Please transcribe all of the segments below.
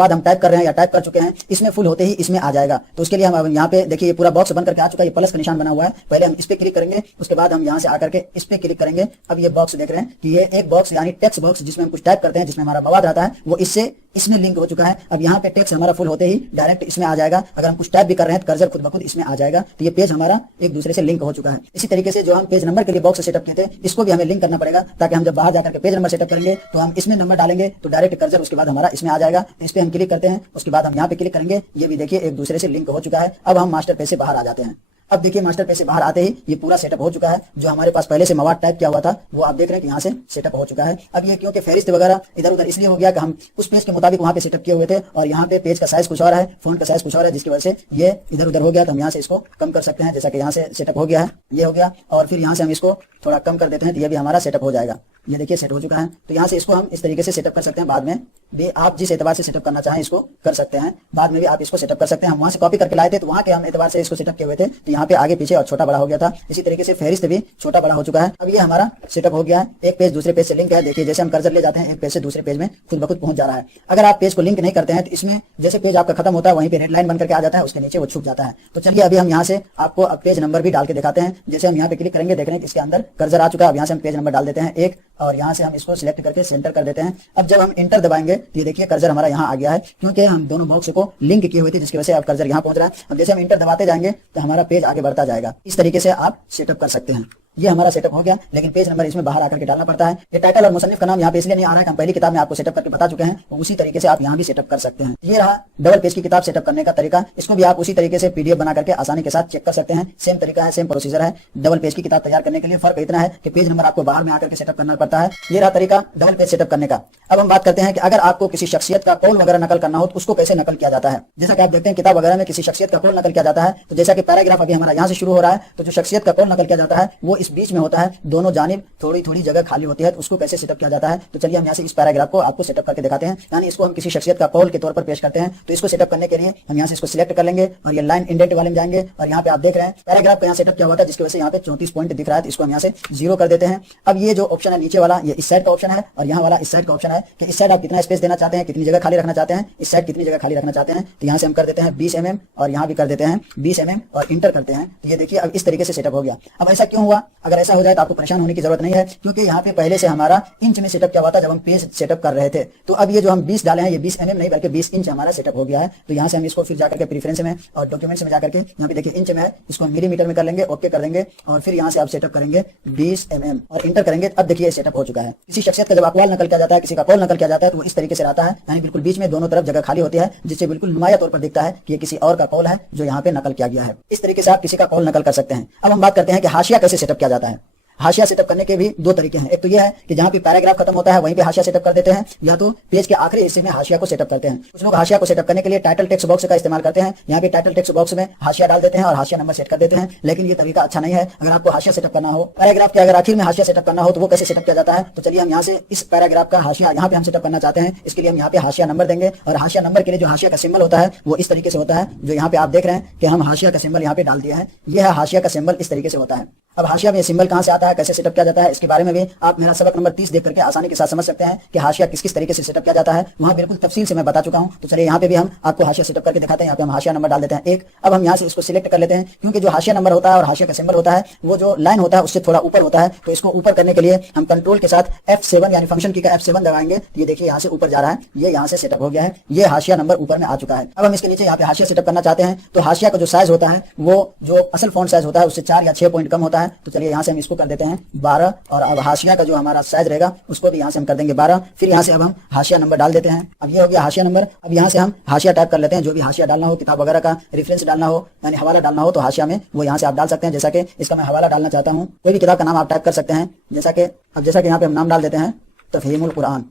मवाद हम टाइप कर रहे हैं या टाइप कर चुके हैं, इसमें फुल होते ही इसमें आ जाएगा। तो उसके लिए हम यहाँ पे देखिए पूरा बॉक्स बन करके आ चुका है, ये प्लस का निशान बना हुआ है। पहले हम इस पे क्लिक करेंगे, उसके बाद हम यहाँ से आकर के इस पे क्लिक करेंगे। अब ये बॉक्स देख रहे हैं कि ये एक बॉक्स यानी टेक्स्ट बॉक्स जिसमें हम कुछ टाइप करते हैं, जिसमें हमारा मवाद रहता है, वो इससे इसमें लिंक हो चुका है। अब यहाँ पे टेक्स्ट हमारा फुल होते ही डायरेक्ट इसमें आ जाएगा। अगर हम कुछ टाइप भी कर रहे हैं तो कर्सर खुद ब खुद इसमें आ जाएगा। तो ये पेज हमारा एक दूसरे से लिंक हो चुका है। इसी तरीके से जो हम पेज नंबर के लिए बॉक्स सेटअप किए थे, इसको भी हमें लिंक करना पड़ेगा, ताकि हम जब बाहर जाकर के पेज नंबर सेटअप करेंगे तो हम इसमें नंबर डालेंगे तो डायरेक्ट कर्सर उसके बाद हमारा इसमें आ जाएगा। तो इस पे हम क्लिक करते हैं, उसके बाद हम यहाँ पे क्लिक करेंगे। ये भी देखिए एक दूसरे से लिंक हो चुका है। अब हम मास्टर पेज से बाहर आ जाते हैं। अब देखिए मास्टर पेज से बाहर आते ही ये पूरा सेटअप हो चुका है। जो हमारे पास पहले से मवाद टाइप किया हुआ था वो आप देख रहे हैं कि यहाँ से सेटअप हो चुका है। अब ये क्योंकि फहरिस्त वगैरह इधर उधर इसलिए हो गया कि हम उस पेज के मुताबिक वहाँ पे सेटअप किए हुए थे, और यहाँ पे पेज का साइज कुछ और है, फोन का साइज कुछ और है, जिसकी वजह से ये इधर उधर हो गया। तो हम यहाँ से इसको कम कर सकते हैं। जैसा कि यहाँ से सेटअप हो गया है, ये हो गया, और फिर यहाँ से हम इसको थोड़ा कम कर देते हैं तो ये भी हमारा सेटअप हो जाएगा। ये देखिए सेट हो चुका है। तो यहाँ से इसको हम इस तरीके से सेटअप कर सकते हैं। बाद में भी आप जिस एतबार से सेटअप करना चाहें इसको कर सकते हैं। बाद में भी आप इसको सेटअप कर सकते हैं। हम वहाँ से कॉपी करके लाए थे, तो वहाँ के हम एतबार से इसको सेटअप किए हुए थे, तो यहाँ पे आगे पीछे और छोटा बड़ा हो गया था। इसी तरीके से फहरिस्त भी छोटा बड़ा हो चुका है। अब ये हमारा सेटअप हो गया है। एक पेज दूसरे पेज से लिंक है। देखिए जैसे हम कर्सर ले जाते हैं एक पेज से दूसरे पेज में खुद ब खुद पहुंच जा रहा है। अगर आप पेज को लिंक नहीं करते हैं तो इसमें जैसे पेज आपका खत्म होता है वहीं पे रेड लाइन बन करके आ जाता है, उसके नीचे वो छुप जाता है। तो चलिए अभी हम यहाँ से आपको अब पेज नंबर भी डाल के दिखाते हैं। जैसे हम यहाँ पे क्लिक करेंगे, देख रहे हैं इसके अंदर कर्सर आ चुका है। अब यहाँ से हम पेज नंबर डाल देते हैं 1, और यहाँ से हम इसको सिलेक्ट करके सेंटर कर देते हैं। अब जब हम इंटर दबाएंगे तो ये देखिए कर्सर हमारा यहाँ आ गया है, क्योंकि हम दोनों बॉक्स को लिंक किए हुए थे, जिसकी वजह से अब कर्सर यहाँ पहुंच रहा है। अब जैसे हम इंटर दबाते जाएंगे तो हमारा पेज आगे बढ़ता जाएगा। इस तरीके से आप सेटअप कर सकते हैं। ये हमारा सेटअप हो गया, लेकिन पेज नंबर इसमें बाहर आकर के डालना पड़ता है। ये टाइटल और मुसन्निफ का नाम यहाँ पे इसलिए नहीं आ रहा है, हम पहली किताब में आपको सेटअप करके बता चुके हैं, उसी तरीके से आप यहाँ भी सेटअप कर सकते हैं। ये रहा डबल पेज की किताब सेटअप करने का तरीका। इसको भी आप उसी तरीके से पीडीएफ बना करके आसानी के साथ चेक कर सकते हैं। सेम तरीका है, सेम प्रोसीजर है डबल पेज की किताब तैयार करने के लिए। फर्क इतना है कि पेज नंबर आपको बाहर में आकर के सेटअप करना पड़ता है। ये रहा तरीका डबल पेज सेटअप करने का। अब हम बात करते हैं कि अगर आपको किसी शख्सियत का कौल वगैरह नकल करना हो तो उसको कैसे नकल किया जाता है। जैसा कि आप देखते हैं किताब वगैरह में किसी शख्सियत का कौल नकल किया जाता है, तो जैसा कि पैराग्राफ अभी हमारा यहाँ से शुरू हो रहा है, तो जो शख्सियत का कौल नकल किया जाता है वो इस बीच में होता है, दोनों जानिब थोड़ी थोड़ी जगह खाली होती है। तो उसको कैसे सेटअप किया जाता है, तो चलिए हम यहाँ से इस पैराग्राफ को आपको सेटअप करके दिखाते हैं। यानी इसको हम किसी शख्सियत का कौल के तौर पर पेश करते हैं। तो इसको सेटअप करने के लिए हम यहाँ से इसको सिलेक्ट कर लेंगे और ये लाइन इंडेंट वाले में जाएंगे, और यहाँ पे आप देख रहे हैं पैराग्राफ का यहाँ सेटअप किया हुआ था, जिसकी वजह से यहाँ पे 34 पॉइंट दिख रहा है। तो इसको हम यहाँ से 0 कर देते हैं। अब ये जो ऑप्शन है नीचे वाला, ये इस साइड का ऑप्शन है, और यहाँ वाला इस साइड का ऑप्शन है कि इस साइड आप कितना स्पेस देना चाहते हैं, कितनी जगह खाली रखना चाहते हैं, इस साइड कितनी जगह खाली रखना चाहते हैं। तो यहाँ से हम कर देते हैं 20 mm, और यहाँ भी कर देते हैं 20 mm, और इंटर करते हैं। तो ये देखिए अब इस तरीके से सेटअप हो गया। अब ऐसा क्यों हुआ? अगर ऐसा हो जाए तो आपको परेशान होने की जरूरत नहीं है, क्योंकि यहाँ पे पहले से हमारा इंच में सेटअप किया हुआ था जब हम पेज सेटअप कर रहे थे। तो अब ये जो हम 20 डाले हैं, ये 20 mm नहीं बल्कि 20 इंच हमारा सेटअप हो गया है। तो यहाँ से हम इसको फिर जाकर के प्रेफरेंस में और डॉक्यूमेंट्स में जाकर के यहाँ पे देखिए इंच में है, इसको हम मिलीमीटर में कर लेंगे, ओके कर देंगे, और फिर यहाँ से आप सेटअप करेंगे 20 mm और इंटर करेंगे। अब देखिए सेटअप हो चुका है। किसी शख्सियत का जब अक़वाल नकल किया जाता है, किसी का कौल नकल किया जाता है, तो वो इस तरीके से रहता है, यानी बिल्कुल बीच में दोनों तरफ जगह खाली होती है, जिससे बिल्कुल नुमाया तौर पर दिखता है कि ये किसी और का कौल है जो यहाँ पे नकल किया गया है। इस तरीके से आप किसी का कौल नकल कर सकते हैं। अब हम बात करते हैं कि हाशिया कैसे सेटअप किया जाता है। हाशिया सेटअप करने के भी दो तरीके हैं। एक तो यह है कि जहाँ पे पैराग्राफ खत्म होता है वहीं पे हाशिया सेटअप कर देते हैं, या तो पेज के आखिरी हिस्से में हाशिया को सेटअप करते हैं। कुछ लोग हाशिया को सेटअप करने के लिए टाइटल टेक्स्ट बॉक्स का इस्तेमाल करते हैं। यहाँ पे टाइटल टेक्स्ट बॉक्स में हाशिया डाल देते हैं और हाशिया नंबर सेट कर देते हैं, लेकिन ये तरीका अच्छा नहीं है। अगर आपको हाशिया सेटअप करना हो, पैराग्राफ के अगर आखिर में हाशिया सेटअप करना हो, तो वो कैसे सेटअप किया जाता है, तो चलिए हम यहाँ से इस पैराग्राफ का हाशिया यहाँ पे हम सेटअप करना चाहते हैं। इसके लिए हम यहाँ पे हाशिया नंबर देंगे, और हाशिया नंबर के लिए जो हाशिया का सिंबल होता है वो इस तरीके से होता है, जो यहाँ पे आप देख रहे हैं कि हम हाशिया का सिंबल यहाँ पे डाल दिया है। यह है हाशिया का सिंबल, इस तरीके से होता है। अब हाशिया में सिंबल कहां से आता है, कैसे सेटअप किया जाता है, इसके बारे में भी आप मेरा सबक नंबर 30 देख करके आसानी के साथ समझ सकते हैं कि हाशिया किस किस तरीके से सेटअप किया जाता है। वहां बिल्कुल तफसील से मैं बता चुका हूं। तो चलिए यहाँ पे भी हम आपको हाशिया सेटअप करके दिखाते हैं। यहाँ पे हम हाशिया नंबर डाल देते हैं 1। अब हम यहाँ से इसको सिलेक्ट कर लेते हैं, क्योंकि जो हाशिया नंबर होता है और हाशिया का सिंबल होता है वो जो लाइन होता है उससे थोड़ा ऊपर होता है। तो इसको ऊपर करने के लिए हम कंट्रोल के साथ F7 यानी फंक्शन की का F7 दबाएंगे। ये देखिए यहाँ से ऊपर जा रहा है, ये यहाँ से सेटअप हो गया है, ये हाशिया नंबर ऊपर में आ चुका है। अब हम इसके नीचे यहाँ पे हाशिया सेटअप करना चाहते हैं, तो हाशिया का जो साइज होता है वो जो असल फॉन्ट साइज होता है उससे 4 या 6 पॉइंट कम होता है। तो चलिए यहाँ से हम इसको कर देते हैं 12, और अब हाशिया का जो हमारा साइज रहेगा उसको भी यहाँ से हम कर देंगे 12। फिर यहाँ से अब हम हाशिया नंबर डाल देते हैं। अब ये हो गया हाशिया नंबर। अब यहाँ से हम हाशिया टाइप कर लेते हैं, जो भी हाशिया डालना हो, किताब वगैरह का रेफरेंस डालना हो, यानी हवाला डालना हो, तो हाशिया में वो यहाँ से आप डाल सकते हैं। जैसा कि इसका मैं हवाला डालना चाहता हूँ, कोई भी किताब का नाम आप टाइप कर सकते हैं। जैसा कि यहाँ पे हम नाम डाल देते हैं तफहीमुल कुरान।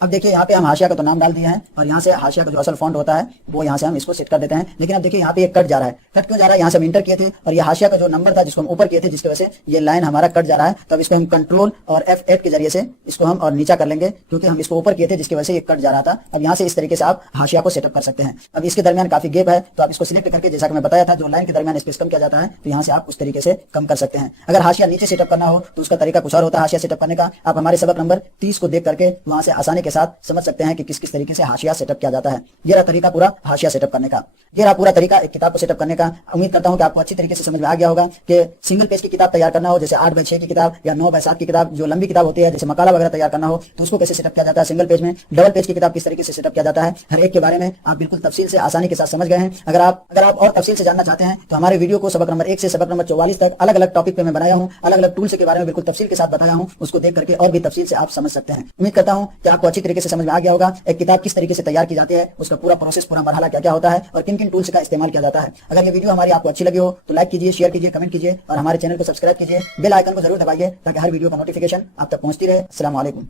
अब देखिए यहाँ पे हम हाशिया का तो नाम डाल दिए हैं, और यहाँ से हाशिया का जो असल फॉन्ट होता है वो यहाँ से हम इसको सेट कर देते हैं। लेकिन अब देखिए यहाँ पे एक कट जा रहा है। कट क्यों जा रहा है? यहाँ से हम इंटर किए थे और ये हाशिया का जो नंबर था जिसको हम ऊपर किए थे, जिसकी वजह से ये लाइन हमारा कट जा रहा है। तो अब इसको हम कंट्रोल और F8 के जरिए से इसको हम और नीचा कर लेंगे, क्योंकि हम इसको ऊपर किए थे जिसकी वजह से ये कट जा रहा था। अब यहाँ से इस तरीके से आप हाशिया को सेटअप कर सकते हैं। अब इसके दरमियान काफी गैप है, तो आप इसको सिलेक्ट करके, जैसा कि मैं बताया था, जो लाइन के दरमियान स्पेस कम किया जाता है, तो यहाँ से आप उस तरीके से कम कर सकते हैं। अगर हाशिया नीचे सेटअप करना हो तो उसका तरीका कुछ और होता है हाशिया सेटअप करने का। आप हमारे सबक नंबर 30 को देख करके वहां से आसानी के साथ समझ सकते हैं कि किस किस तरीके से हाशिया सेटअप किया जाता है। ये रहा तरीका पूरा हाशिया सेटअप करने का, ये रहा पूरा तरीका एक किताब को सेटअप करने का। उम्मीद करता हूं कि आपको अच्छी तरीके से समझ में आ गया होगा कि सिंगल पेज की किताब तैयार करना हो, जैसे 8x6 की किताब या 9x7 की किताब, जो लंबी किताब होती है जैसे मकाला वगैरह तैयार करना हो तो उसको कैसे सेटअप किया जाता है सिंगल पेज में, डबल पेज की किताब किस तरीके से सेटअप किया जाता है, हर एक के बारे में आप बिल्कुल तफसील से आसानी के साथ समझ गए हैं। अगर आप और तफसील से जानना चाहते हैं तो हमारे वीडियो को सबक नंबर 1 से सबक नंबर 44 तक अलग अलग टॉपिक पे मैं बनाया हूं, अलग अलग टूल्स के बारे में बिल्कुल तफसील के साथ बताया हूं, उसको देख करके और भी तफसील से आप समझ सकते हैं। उम्मीद करता हूं कि आपको अच्छी तरीके से समझ में आ गया होगा एक किताब किस तरीके से तैयार की जाती है, उसका पूरा प्रोसेस, पूरा मरहला क्या क्या होता है और किन किन टूल्स का इस्तेमाल किया जाता है। अगर ये वीडियो हमारी आपको अच्छी लगी हो तो लाइक कीजिए, शेयर कीजिए, कमेंट कीजिए और हमारे चैनल को सब्सक्राइब कीजिए, बेल आइकन को जरूर दबाइए ताकि हर वीडियो का नोटिफिकेशन आप तक पहुंचती रहे। अस्सलाम वालेकुम।